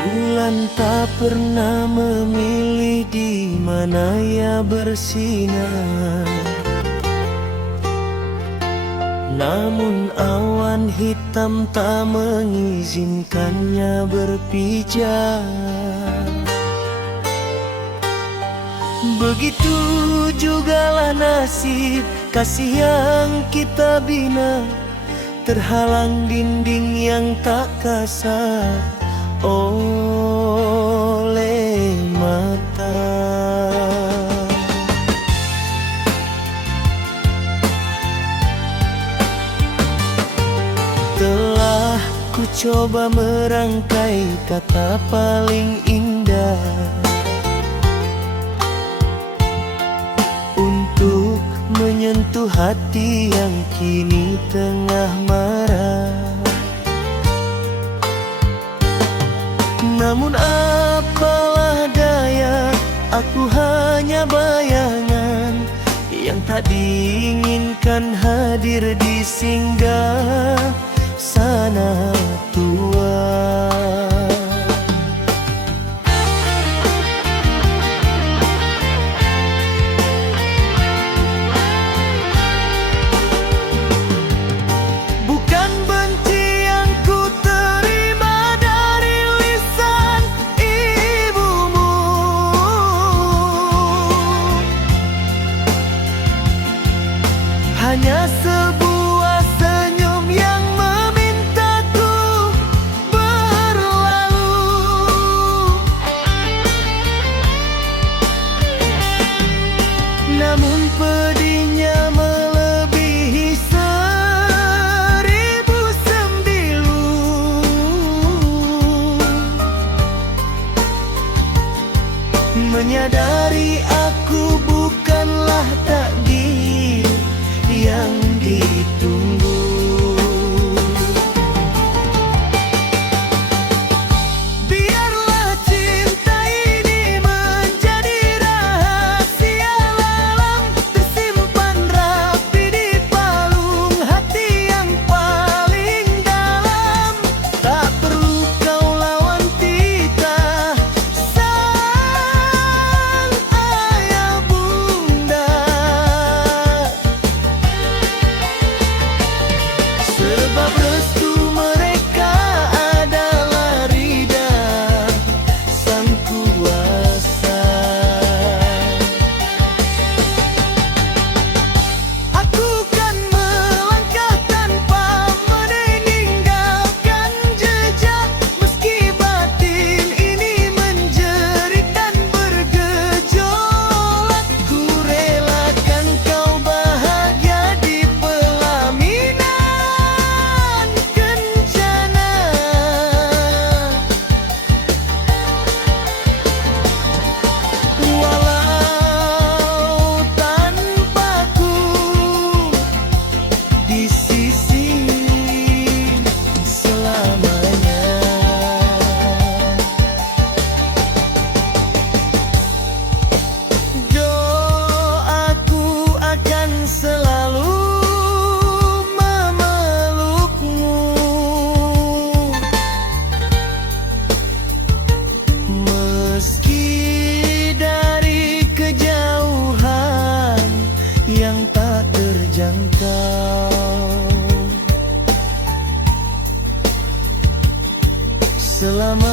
Bulan tak pernah memilih di mana ia bersinar, namun awan hitam tak mengizinkannya berpijar. Begitu jugalah nasib kasih yang kita bina, terhalang dinding yang tak kasar oleh mata. Telah ku coba merangkai kata paling indah untuk menyentuh hati yang kini tengah marah. Namun apalah daya, aku hanya bayangan yang tak diinginkan hadir di singgah sana tua. Hanya sebuah senyum yang memintaku berlalu. Namun pedihnya melebihi 1000 sembilu. Menyadari aku bukanlah takdir yang ditunggu. Biarlah cinta ini menjadi rahasia dalam, tersimpan rapi di palung hati yang paling dalam. Tak perlu kau lawan titah sang ayah bunda, sebab restu mereka adalah ridha Sang Kuasa. Aku kan melangkah tanpa meninggalkan jejak, meski batin ini menjerit dan bergejolak. Ku relakan kau bahagia di pelaminan kencana, walau tanpaku di sisi selamanya. Doaku akan selalu memelukmu, meski dari kejauhan yang tak terjangkau. Selama